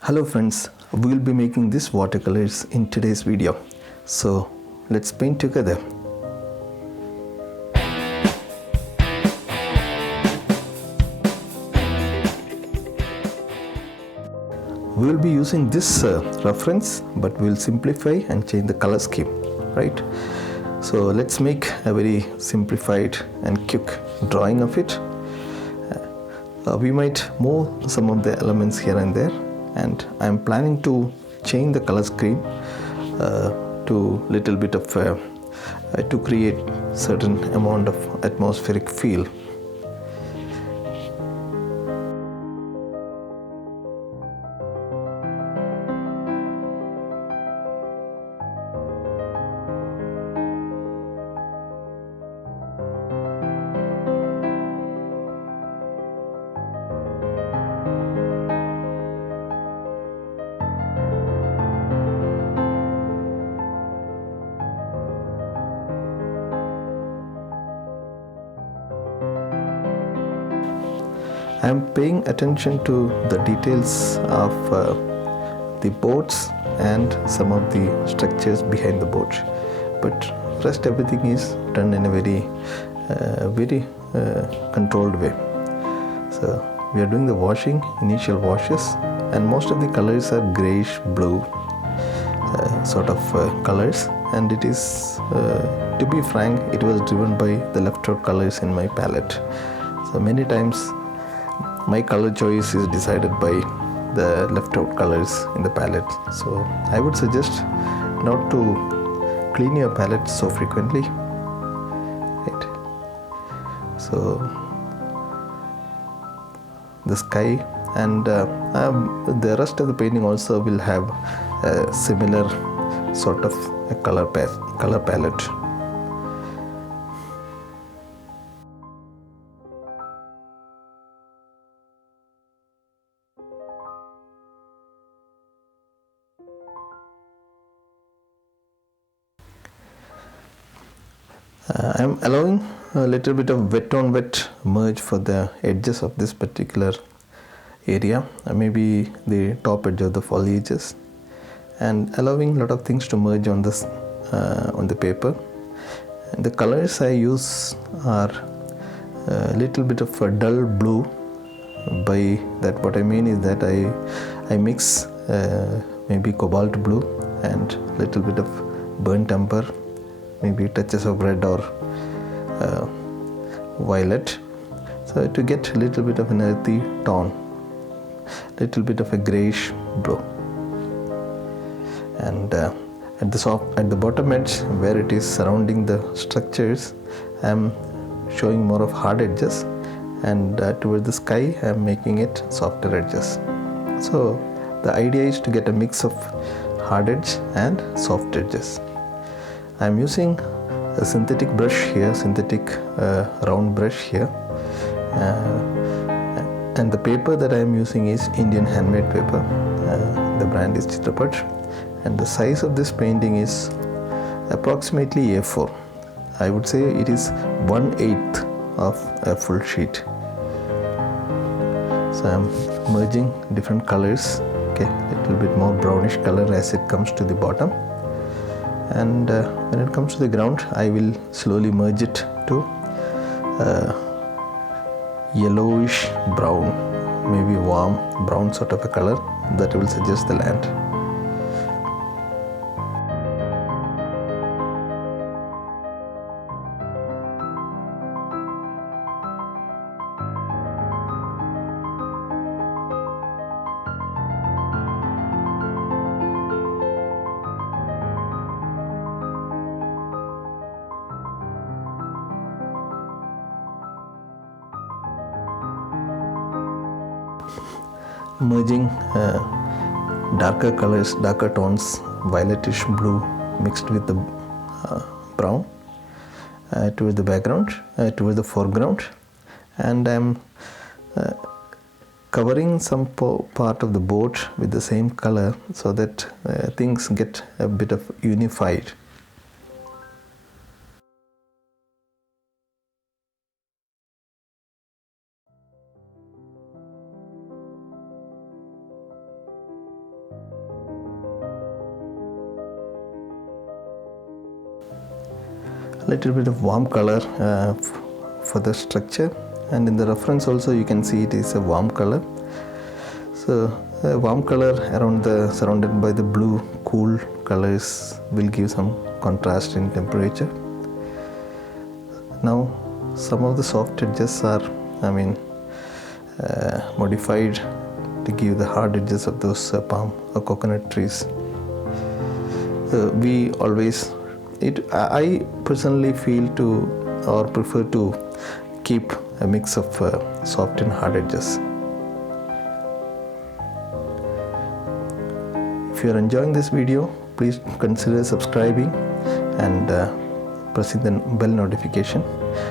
Hello friends, we will be making this watercolors in today's video. So let's paint together. We will be using this reference, but we will simplify and change the color scheme, right? So let's make a very simplified and quick drawing of it. We might move some of the elements here and there, and I'm planning to change the color scheme to little bit of to create certain amount of atmospheric feel. I am paying attention to the details of the boats and some of the structures behind the boat, but rest everything is done in a very controlled way. So we are doing the washing, initial washes, and most of the colors are grayish blue sort of colors, and it is to be frank, it was driven by the left out colors in my palette. So many times my color choice is decided by the left out colors in the palette. So I would suggest not to clean your palette so frequently, right? So the sky and the rest of the painting also will have a similar sort of a color palette. I am allowing a little bit of wet on wet merge for the edges of this particular area, maybe the top edge of the foliages, and allowing a lot of things to merge on this on the paper. And the colors I use are a little bit of a dull blue. By that what I mean is that I mix maybe cobalt blue and little bit of burnt umber, maybe touches of red or violet, so to get a little bit of an earthy tone, little bit of a grayish blue. And at the bottom edge where it is surrounding the structures, I am showing more of hard edges, and towards the sky I am making it softer edges. So the idea is to get a mix of hard edge and soft edges. I am using a synthetic brush here, synthetic round brush here, and the paper that I am using is Indian handmade paper. The brand is Chitrapat, and the size of this painting is approximately A4. I would say it is 1/8 of a full sheet. So I am merging different colors, okay, a little bit more brownish color as it comes to the bottom. And when it comes to the ground, I will slowly merge it to yellowish brown, maybe warm brown sort of a color that will suggest the land. Merging darker colors, darker tones, violetish blue mixed with the brown towards the background, towards the foreground, and I'm covering some part of the boat with the same color so that things get a bit of unified. little bit of warm color for the structure, and in the reference also you can see it is a warm color. So a warm color around surrounded by the blue cool colors will give some contrast in temperature. Now some of the soft edges are modified to give the hard edges of those palm or coconut trees. I personally feel to or prefer to keep a mix of soft and hard edges. If you are enjoying this video, please consider subscribing and pressing the bell notification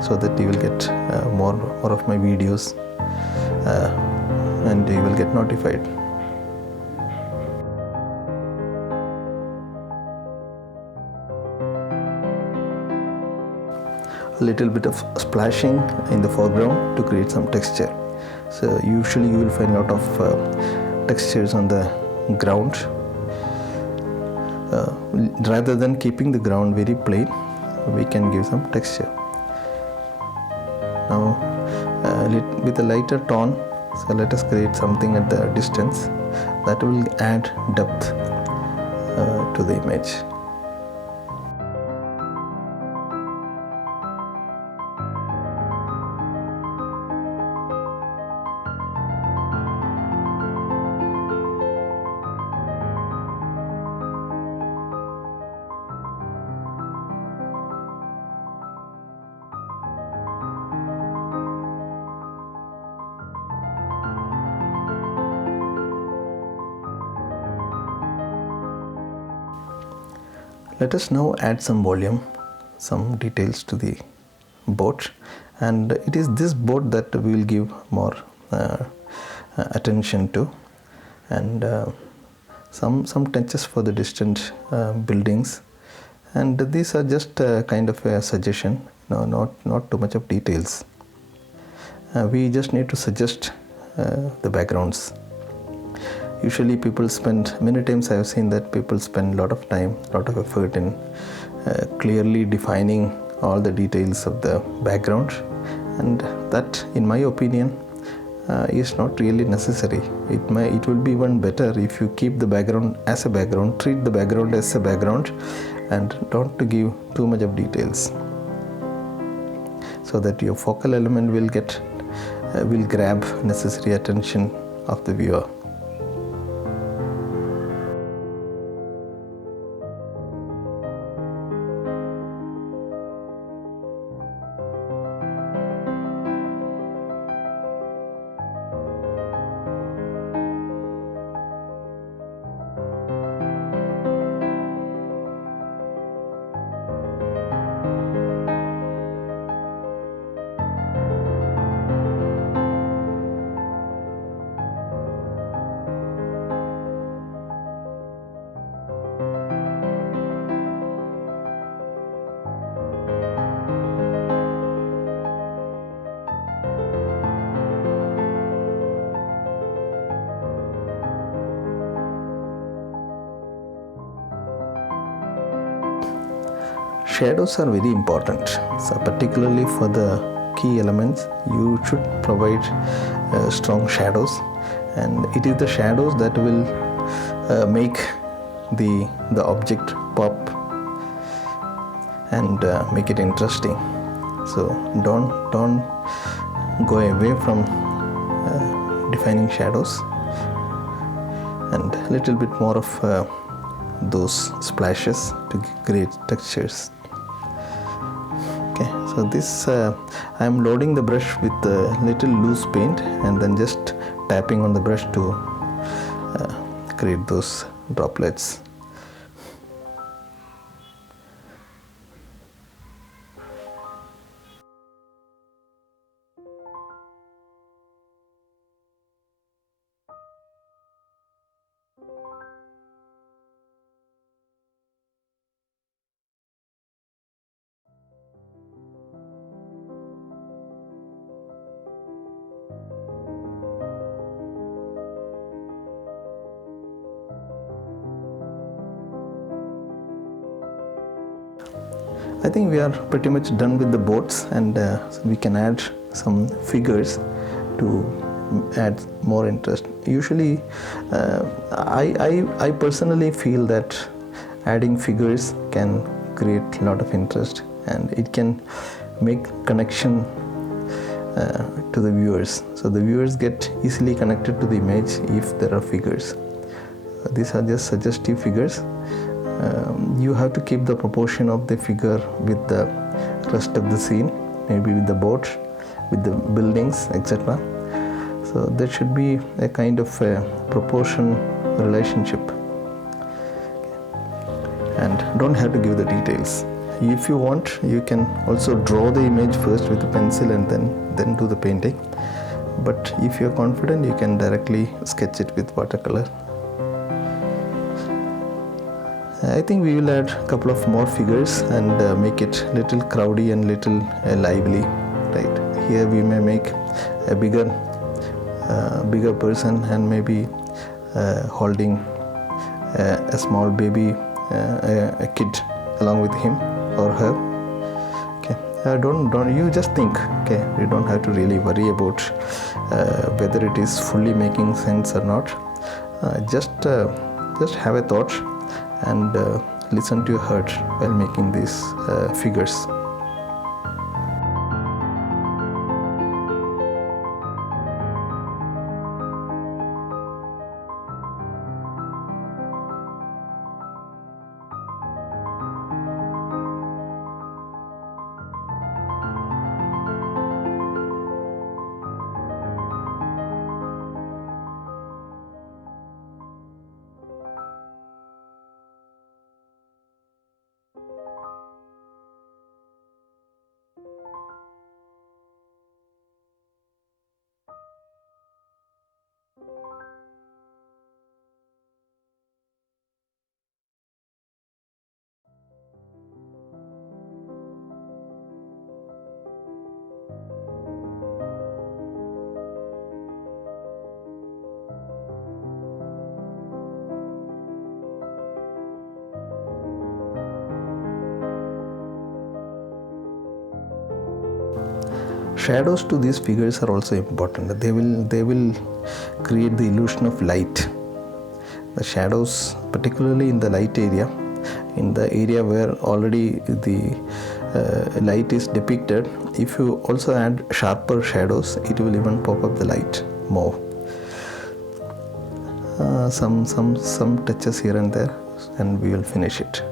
so that you will get more of my videos and you will get notified. A little bit of splashing in the foreground to create some texture. So usually you will find a lot of textures on the ground. Rather than keeping the ground very plain, we can give some texture. Now with a lighter tone, so let us create something at the distance that will add depth to the image. Let us now add some volume, some details to the boat, and it is this boat that we will give more attention to, and some touches for the distant buildings, and these are just kind of a suggestion, not too much of details. We just need to suggest the backgrounds. Usually many times I have seen that people spend a lot of time, lot of effort in clearly defining all the details of the background, and that in my opinion is not really necessary. It will be even better if you keep the background as a background, treat the background as a background, and don't to give too much of details, so that your focal element will grab necessary attention of the viewer. Shadows are very important, so particularly for the key elements you should provide strong shadows, and it is the shadows that will make the object pop and make it interesting. So don't go away from defining shadows, and a little bit more of those splashes to create textures. Okay, so this I am loading the brush with a little loose paint and then just tapping on the brush to create those droplets. I think we are pretty much done with the boats, and so we can add some figures to add more interest. Usually, I personally feel that adding figures can create a lot of interest, and it can make connection to the viewers. So the viewers get easily connected to the image if there are figures. These are just suggestive figures. You have to keep the proportion of the figure with the rest of the scene, maybe with the boat, with the buildings, etc. So there should be a kind of a proportion relationship, and don't have to give the details. If you want, you can also draw the image first with a pencil and then do the painting. But if you're confident, you can directly sketch it with watercolor. I think we will add a couple of more figures and make it little crowdy and little lively. Right here, we may make a bigger person, and maybe holding a small baby, a kid along with him or her. Okay, don't you just think. Okay, you don't have to really worry about whether it is fully making sense or not. Just have a thought and listen to your heart while making these figures. Shadows to these figures are also important. They will create the illusion of light. The shadows, particularly in the light area, in the area where already the light is depicted, if you also add sharper shadows, it will even pop up the light more. Some touches here and there, and we will finish it.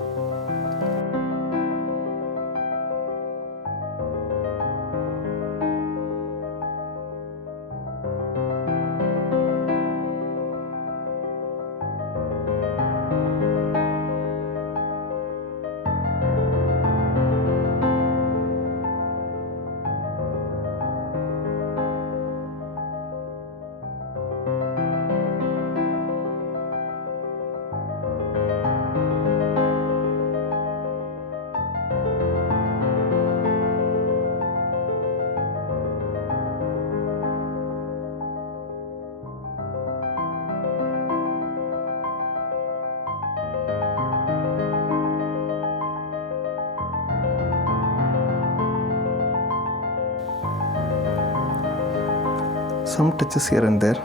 Some touches here and there,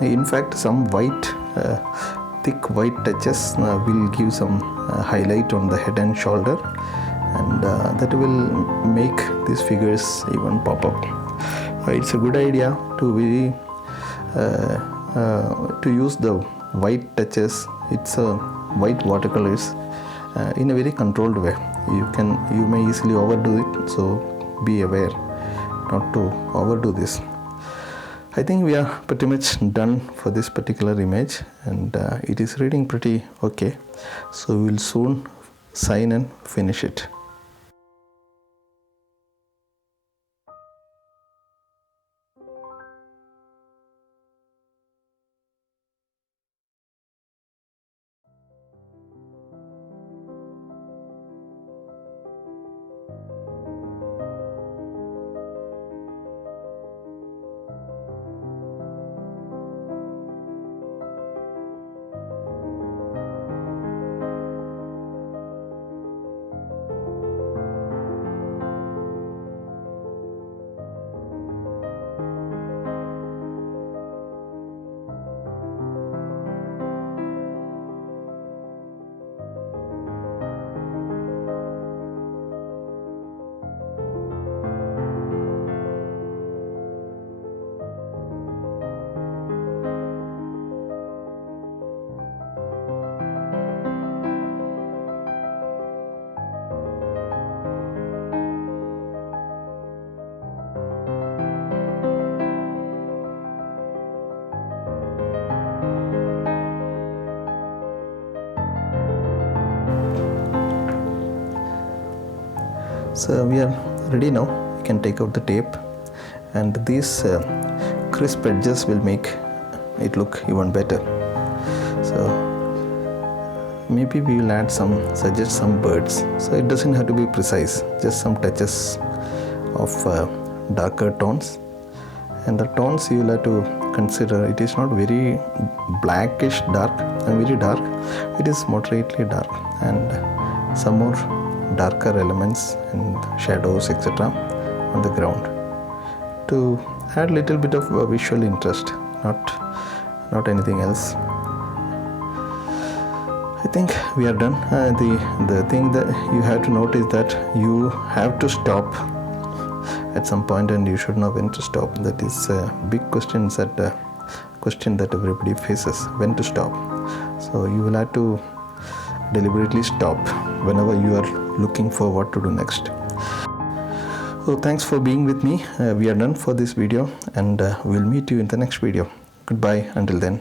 in fact some white, thick white touches will give some highlight on the head and shoulder, and that will make these figures even pop up. It's a good idea to use the white touches. It's white watercolors in a very controlled way. You may easily overdo it, so be aware not to overdo this. I think we are pretty much done for this particular image, and it is reading pretty okay. So we will soon sign and finish it. So we are ready now. You can take out the tape, and these crisp edges will make it look even better. So maybe we will suggest some birds. So it doesn't have to be precise, just some touches of darker tones. And the tones you will have to consider, it is not very blackish dark and very dark, it is moderately dark, and some more darker elements and shadows etc. on the ground to add little bit of visual interest, not anything else. I think we are done. The thing that you have to note is that you have to stop at some point, and you should know when to stop. That is a big question that everybody faces, when to stop. So you will have to deliberately stop whenever you are looking for what to do next. So thanks for being with me. We are done for this video, and we'll meet you in the next video. Goodbye until then.